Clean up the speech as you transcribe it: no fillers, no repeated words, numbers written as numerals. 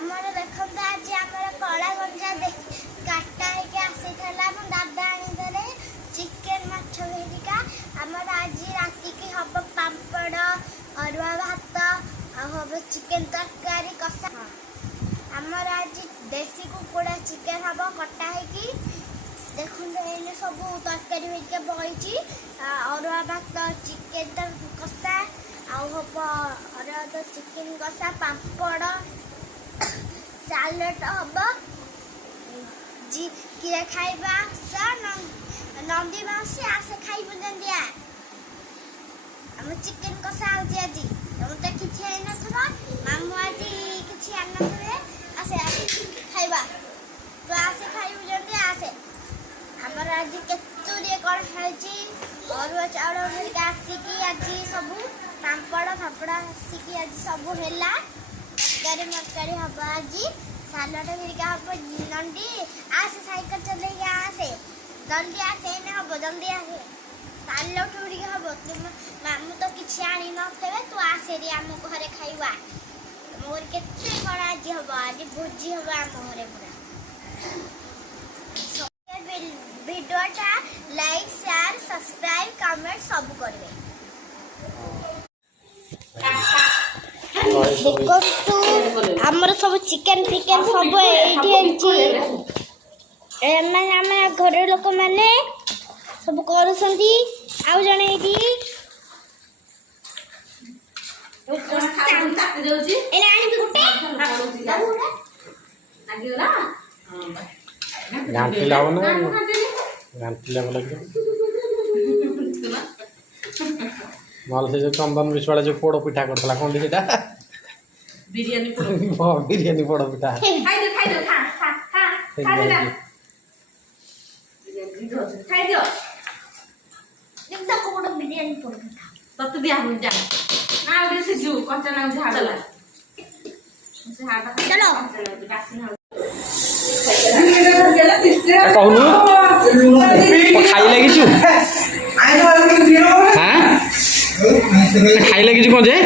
ଆମର ଦେଖନ୍ତୁ ଆଜି ଆମର କଳା ଗଞ୍ଜା କାଟା ହେଇକି ଆସିଥିଲା ଆମ ଦାଦା ଆଣିଥିଲେ ଚିକେନ ମାଛ ହେରିକା। ଆମର ଆଜି ରାତିକି ହବ ପାମ୍ପଡ଼ ଅରୁଆ ଭାତ ଆଉ ହବ ଚିକେନ ତରକାରୀ କଷା। ଆମର ଆଜି ଦେଶୀ କୁକୁଡ଼ା ଚିକେନ ହବ କଟା ହେଇକି। ଦେଖନ୍ତୁ ଏଇନେ ସବୁ ତରକାରୀ ହେରିକା ବଇଛି। ଅରୁଆ ଭାତ ଚିକେନ କଷା ଆଉ ହବ ଅରୁଆ ଭାତ ଚିକେନ କଷା ପାମ୍ପଡ଼ ସାଲଟ ହବ। କିଏ ଖାଇବା ନନ୍ଦୀ ମାଉସୀ ଆସେ ଖାଇବୁ ନନ୍ଦିଆ। ଆମ ଚିକେନ କଷା ହଉଛି ଆଜି। ତମର ତ କିଛି ହେଇନଥିବ ମାମୁଁ ଆଜି କିଛି ଆଣିନଥିବେ। ଆସେ ଖାଇବା ତୁ ଆସେ ଖାଇବୁ ଯଦି ଆସେ। ଆମର ଆଜି କେତୁରିଏ କ'ଣ ହେଇଛି ଅରୁଆ ଚାଉଳ ହେରିକା ଆସିକି ଆଜି ସବୁ ପାମ୍ପଡ଼ ଫାପଡ଼ ଆସିକି ଆଜି ସବୁ ହେଲା। ତରକାରୀ ମରକାରୀ ହବ ଆଜି ସାଲଟ ହେରିକା ହବ। ନଣ୍ଡି ଆସେ ସାଇକେଲ ଚଲେଇକି ଆସେ ଜଲ୍ଦି ଆସେ ଏଇନେ ହବ ଜଲ୍ଦି ଆସେ। ସାଲଟ ହେରିକା ହବ। ତୁମ ମାମୁଁ ତ କିଛି ଆଣି ନଥିବେ ତୁ ଆସେରି ଆମ ଘରେ ଖାଇବା। ଆମ ଘରେ କେତେ କ'ଣ ଆଜି ହବ। ଆଜି ଭୋଜି ହବ ଆମ ଘରେ ପୁରା। ভিডিওটা লাইক শেয়ার সাবস্ক্রাইব কমেন্ট সব করবে। দেখন্তু ଆମର ସବୁ ଚିକେନ ଫିକେନ ସବୁ ଏଇଠି ଅଛି। ଏମାନେ ଆମ ଘର ଲୋକମାନେ ସବୁ କରୁଛନ୍ତି। ଆଉ ଜଣେ ଏଇଠି घांटिला हो ना घांटिला बोला कि माल से जो चंदन विश्वास जो पोड़ पिठा करतला कोन दिटा बिरयानी बिरयानी पोड़ पिठा खाइ दे खा दे खाइ दियो एकदम कोड बिरयानी पोड़ पिठा तत दिया हम जा ना उधर से जू कच्चा ना झाड़ला से हाटा चलो कहनु खाई लगिछु हां खाई लगिछु कोन जे